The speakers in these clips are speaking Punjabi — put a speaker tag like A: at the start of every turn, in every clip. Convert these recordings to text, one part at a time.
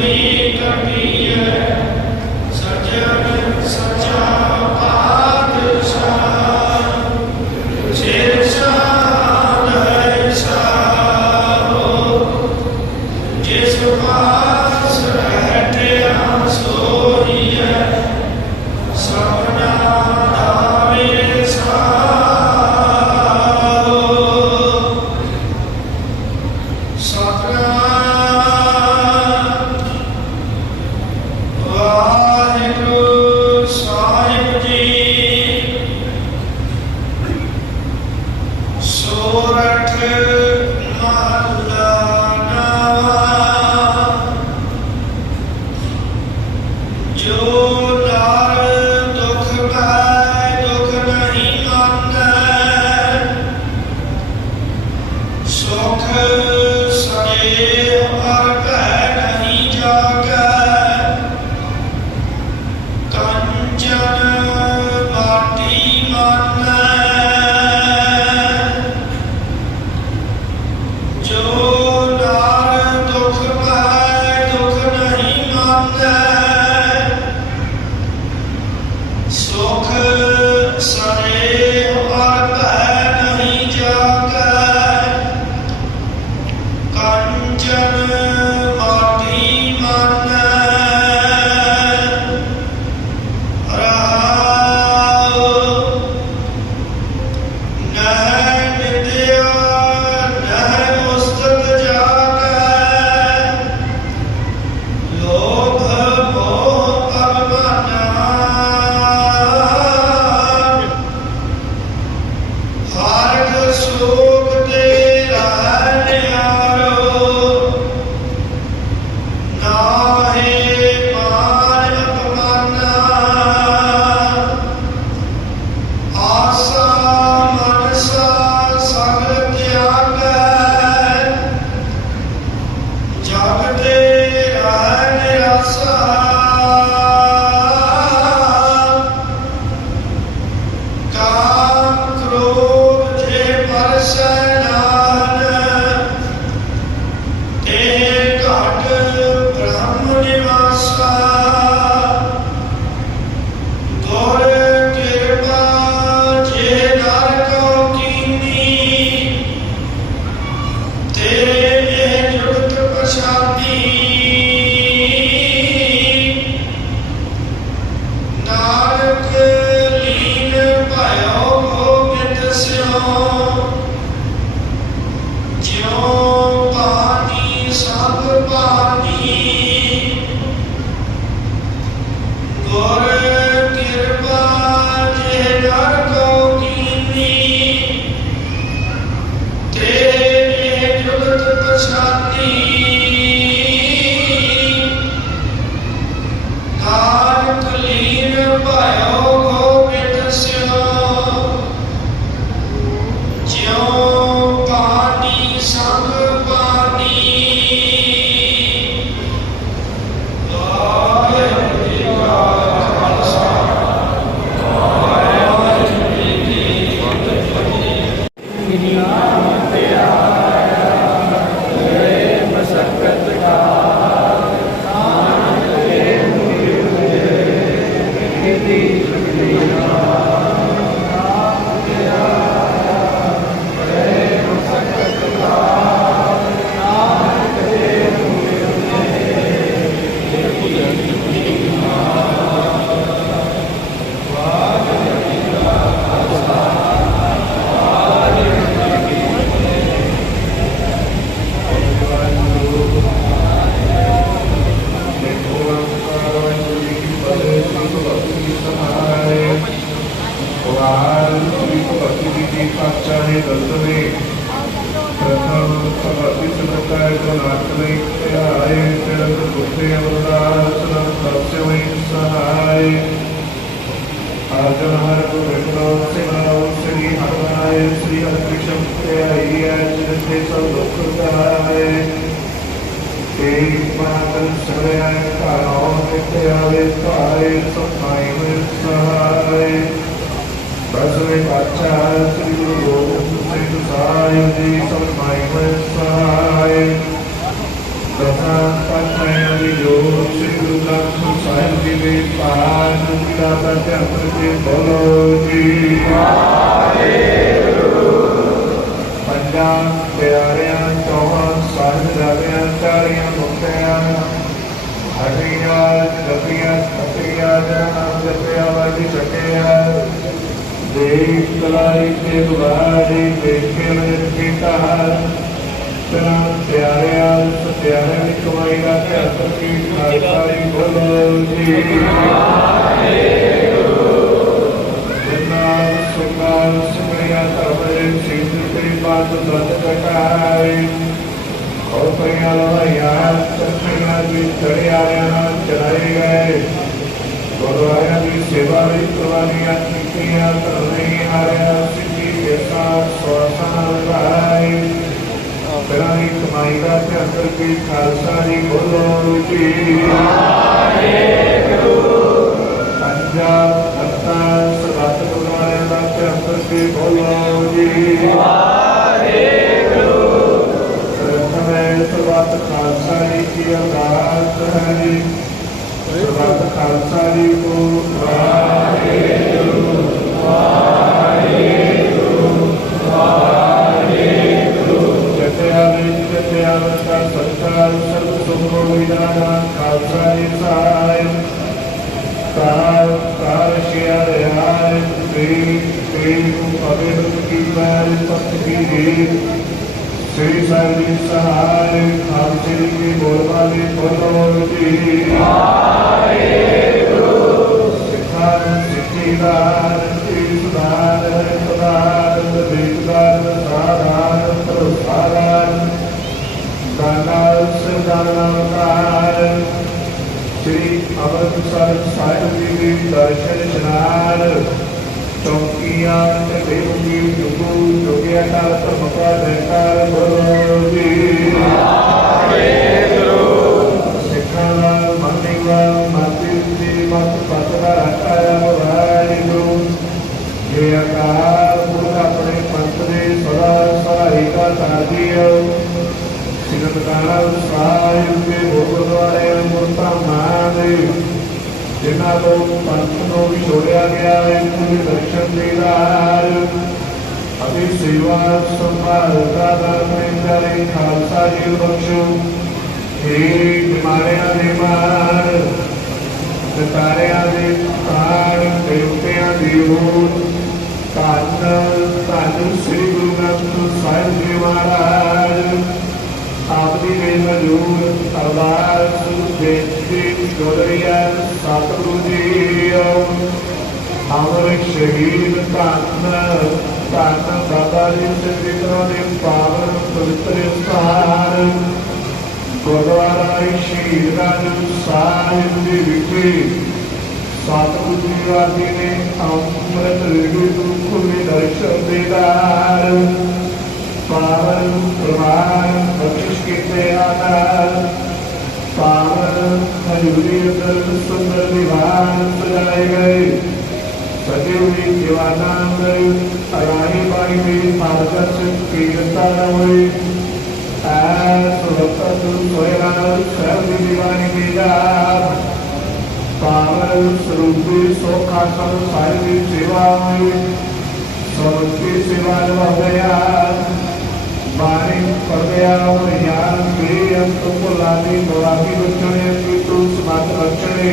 A: ਕਰਨੀ ਕਰਨੀ ਹੈ ਸਜਣ ਸਜਣ अर्जुन हर विष्णव शिव श्री हनुमाय श्री अंतरिक्ष सब लोकराय ते मातन शरणाय कारणो नित्यावे सहाय समाय सहाय बसवे पाचार श्री गुरु गोविंद सिंह सहाय जी समाय सहाय ਪ੍ਰਭਾ ਪਾਤਮੈ ਅਨਿਯੋਗ ਸ੍ਰੀ ਗੁਰੂ
B: ਗ੍ਰੰਥ ਸਾਹਿਬ ਜੀ ਦੇ ਪਾਠ ਦਾ ਦਾ ਧਿਆਨ ਕਰਕੇ ਬੋਲੋ ਜੀ ਵਾਹਿਗੁਰੂ ਪੰਜਾਂ ਪਿਆਰਿਆਂ ਚੌਹਾਂ ਸਾਹਿਬ ਰਾਵਿਆਂ ਚਾਰਿਆਂ ਮੁਕਤਿਆਂ ਹਰੀਆਂ ਜਪੀਆਂ ਸਤਿਆਂ ਦਾ ਨਾਮ ਜਪਿਆ ਵਾਜੀ ਛਕਿਆ ਦੇਖ ਕਲਾਈ ਤੇ ਦੁਆਰੇ ਦੇਖੇ ਮਨ ਕੀ ਕਹਾ ਤਨਾ ਪਿਆਰਿਆਂ ਸਤਿਆਰਿਆਂ ਦੀ ਕਮਾਈ ਦਾ ਧਿਆਨ ਕੀ ਖਾਲਸਾ ਜੀ ਬੋਲੋ ਜੀ। ਜਿਨਾਂ ਸੁਖਾਲ ਸੁਖਿਆ ਤਰਵੇ ਸਿੱਧ ਤੇ ਬਾਤ ਦਤ ਕਟਾਈ ਔਰ ਪਿਆ ਲਵਾਇਆ ਚੱਕੀਆਂ ਦੀ ਚੜਿਆਰਿਆਂ ਨਾਲ ਚੜਾਏ ਗਏ। ਗੁਰਦੁਆਰਿਆਂ ਦੀ ਸੇਵਾ ਲਈ ਕੁਰਬਾਨੀਆਂ ਕੀਤੀਆਂ ਧਰਨੇ ਹਾਰਿਆ, ਸਿੱਧੀ ਕੇ ਸਾਥ ਸਵਾਸਾਂ ਲਗਾਈ ਤੇਰਾ ਕਮਾਈ ਦਾ ਧਿਆਨ ਕਰਕੇ ਖਾਲਸਾ ਜੀ ਬੋਲੋ ਜੀ। ਪੰਜਾਬ ਅੱਤਾ ਸਦਾਤ ਗੁਰਦੁਆਰਿਆਂ ਦਾ ਧਿਆਨ ਕਰਕੇ ਬੋਲੋ ਜੀ। ਸਰਬਤ ਸਰਬਤ ਖਾਲਸਾ ਜੀ ਕੀ ਅਰਦਾਸ ਹੈ ਜੀ? ਸਰਬਤ ਖਾਲਸਾ ਸਰਦਾਨਾਕਾਰ ਸ੍ਰੀ ਅੰਮ੍ਰਿਤਸਰ ਸਾਹਿਬ ਜੀ ਦੇ ਦਰਸ਼ਨ ਇਸ਼ਨਾਨ ਚੌਕੀਆਂ ਤੇ ਦੇਵੀ ਜੁਗੂ ਜੁਗਿਆ ਦਾ ਧਰਮਕਾ ਦੇਕਾਰ ਬੋਲੋ ਜੀ। ਸਿੱਖਾਂ ਦਾ ਮੰਨੇਗਾ ਮਾਤੀ ਦੀ ਮਤ ਪਤਦਾ ਰੱਖਾਇਆ ਵਾਹਿਗੁਰੂ। ਜੇ ਅਕਾਲ ਪੁਰਖ ਆਪਣੇ ਪੰਥ ਦੇ ਸਦਾ ਸਹਾਇਤਾ ਕਰਦੀਓ ਸਿਰਦਕਾਲਾ ਸਾਹਿਬ ਦੇ ਗੁਰਦੁਆਰੇ ਮੁਰਤਾ ਮਾਨੇ ਜਿਨ੍ਹਾਂ ਤੋਂ ਪੰਥ ਨੂੰ ਵੀ ਛੋੜਿਆ ਗਿਆ ਹੈ, ਪੂਰੇ ਦਰਸ਼ਨ ਦੇਦਾਰ ਅਤੇ ਸੇਵਾ ਸੰਭਾਲ ਦਾ ਦਾਨ ਖਾਲਸਾ ਜੀ ਬਖਸ਼ੋ। ਹੇ ਬਿਮਾਰਿਆਂ ਦੇ ਮਾਰ ਸਿਤਾਰਿਆਂ ਦੇ ਤਾੜ ਦੇਵਤਿਆਂ ਦੀ ਓਟ ਧੰਨ ਧੰਨ ਸ੍ਰੀ ਗੁਰੂ ਗ੍ਰੰਥ ਸਾਹਿਬ ਜੀ ਮਹਾਰਾਜ। ਆਪ ਦੀ ਬੇਮਜੂਰ ਅਰਦਾਸ ਬੇਨਤੀ ਗੋਦਰੀਆ ਸਤਿਗੁਰੂ ਜੀ ਅਮਰ ਸ਼ਹੀਦ ਧੰਨ ਧੰਨ ਬਾਬਾ ਜੀ ਦੇ ਦੇ ਪਾਵਨ ਪਵਿੱਤਰ ਸਥਾਨ। ਗੁਰਦੁਆਰਾ ਸ਼ਹੀਦ ਰਾਜ ਸਾਹਿਬ ਦੇ ਵਿਖੇ ਸਤਿਗੁਰੂ ਜੀ ਆਦਿ ਨੇ ਅੰਮ੍ਰਿਤ ਰੇਡੂ ਤੋਂ ਖੁੱਲੇ ਦਰਸ਼ਨ ਦੇਦਾਰ ਪਾਵਨ ਪ੍ਰਮਾਨ ਬਖਸ਼ਿਸ਼ ਕੀਤੇ ਆਦਰ ਪਾਵਨ ਹਜੂਰੀ ਅੰਦਰ ਸੁੰਦਰ ਨਿਵਾਨ ਸਜਾਏ ਗਏ ਸਜੇ ਹੋਏ ਦੀਵਾਨਾਂ ਅੰਦਰ ਅਰਾਹੀ ਬਾਣੀ ਦੇ ਮਾਰਗਸ ਕੀਰਤਨ ਹੋਏ ਐਸ ਵਕਤ ਸੋਇਰਾਂ ਦੀਵਾਨੀ ਦੀ ਪਾਵਨ ਸਰੂਪੀ ਸੋਖਾਸਨ ਸਾਹਿਬ ਦੀ ਸੇਵਾ ਹੋਈ ਸਬਕੀ ਸੇਵਾ ਨਿਭਾਇਆ ਬਾਣੀ ਪੜਿਆ ਹੋਇਆ ਕੇ ਅੰਤ ਭੁਲਾਦੀ ਬਵਾਦੀ ਬਚਣੇ ਕੀ ਤੂੰ ਸਮਤ ਬਚਣੇ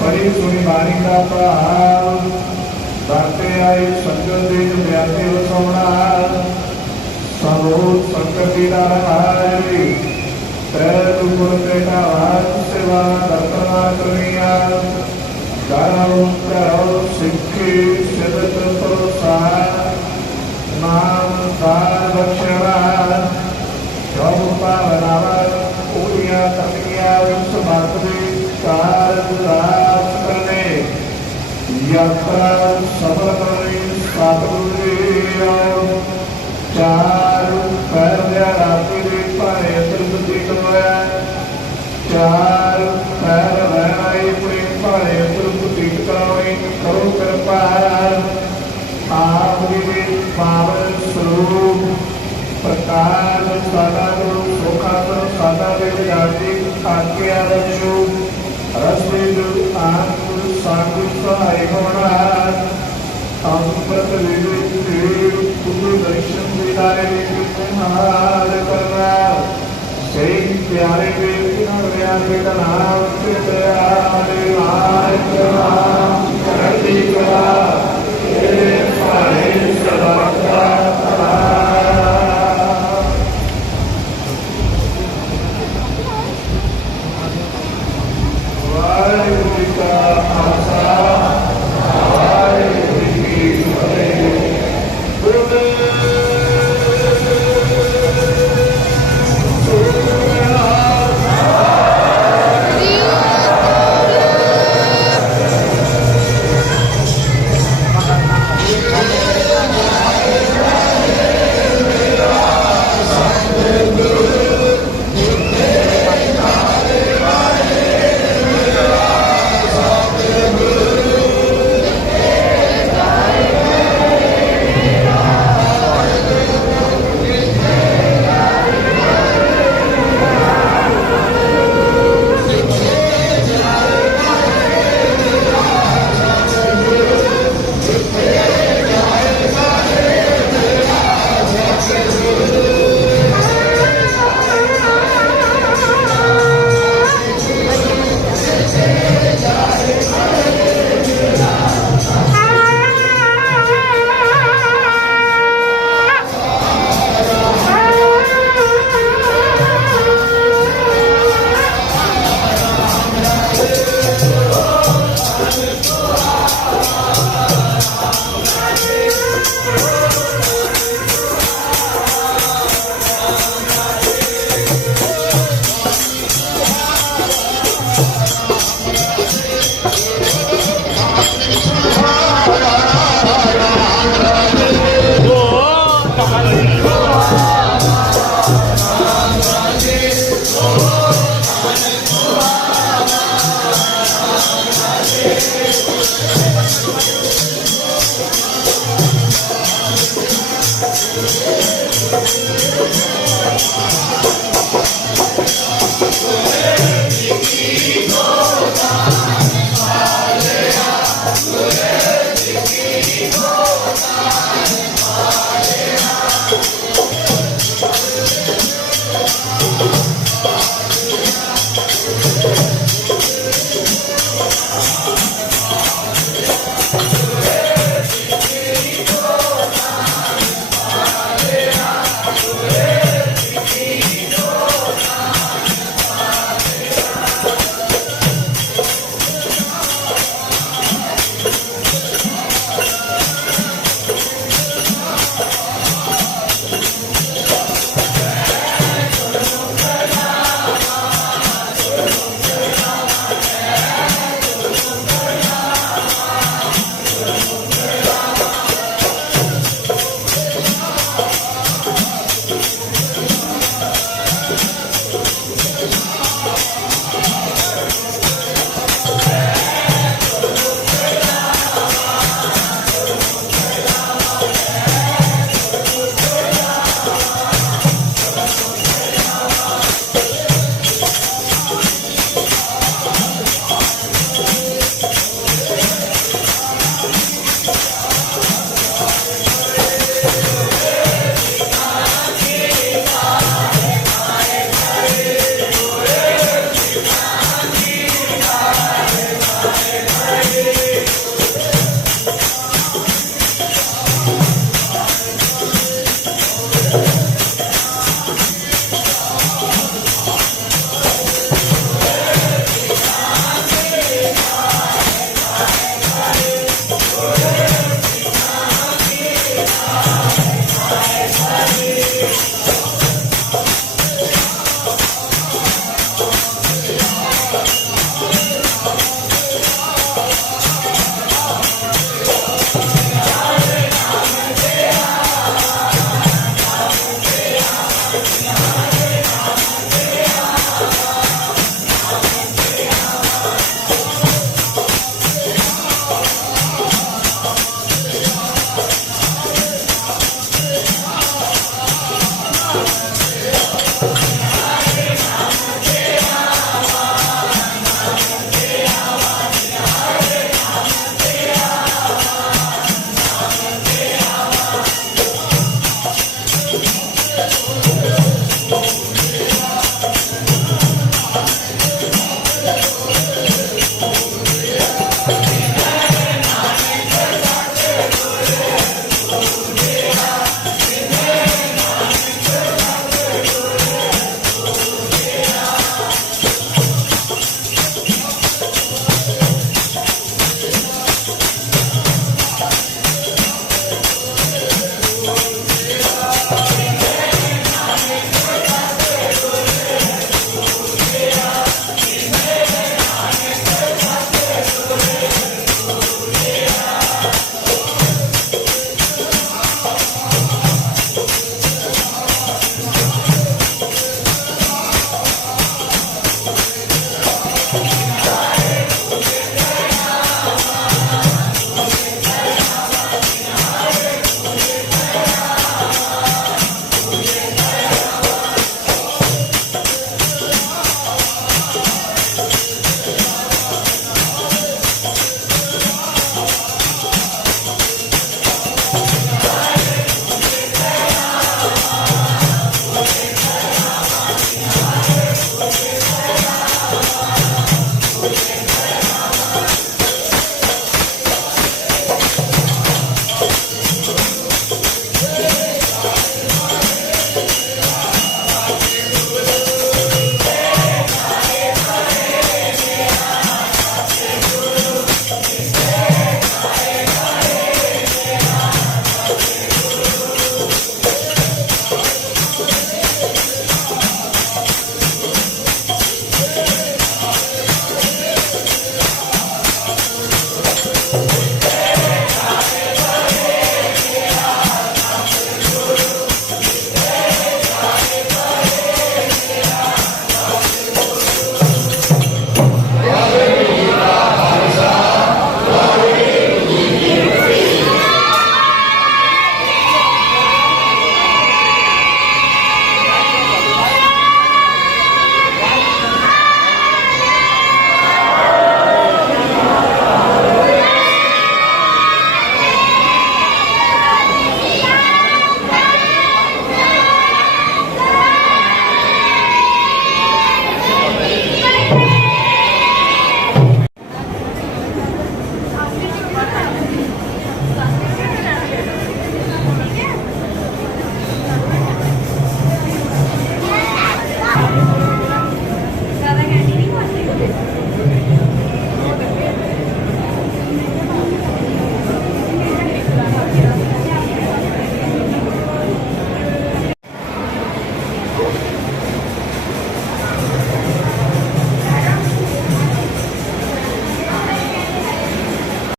B: ਪੜੀ ਸੁਣੀ ਬਾਣੀ ਦਾ ਭਾਵ ਦਾਤੇ ਆਏ ਸੰਗਤ ਦੇ ਵਿਆਪੇ ਵਸਾਉਣਾ। ਸਰੋ ਸੰਕਟੀ ਦਾ ਰਹਾਈ ਤੈ ਗੁਰ ਬੇਟਾ ਆਤ ਸੇਵਾ ਦਰਤਨਾ ਕਰੀਆ। ਗਰਉ ਕਰਉ ਕਰਨੀਆਂ ਉਸ ਮਤ ਦੇ ਕਾਰਜ ਰਾਸ ਕਰਨੇ। ਯਾਤਰਾ ਸਫਲ ਕਰਨੀ ਸਤਿਗੁਰੂ ਜੀ ਆਓ। ਚਾਰ ਪੈਰ ਦੇ ਰਾਤੀ ਦੇ ਭਾਰੇ ਅੰਦਰ ਹੋਇਆ ਚਾਰ ਪੈਰ ਰਹਿਣਾਈ ਆਪਣੇ ਭਾਰੇ ਅੰਦਰ ਬੁੱਧੀ ਕਰਾਉਣੀ ਕਰੋ ਕਿਰਪਾ ਆਪ ਜੀ ਦੇ ਪਾਵਨ ਸਰੂਪ ਪ੍ਰਕਾਸ਼ ਸਾਡਾ ਗੁਰੂ ਸੁਖਾ ਸਾਡਾ ਦੇ ਵਿਦਿਆਰਥੀ ਅੱਜ ਕੇ ਆਦਰਸ਼ੋ ਰਸਤੇ ਜੋ ਆਨ ਸਾਗੁ ਸਹਾਇ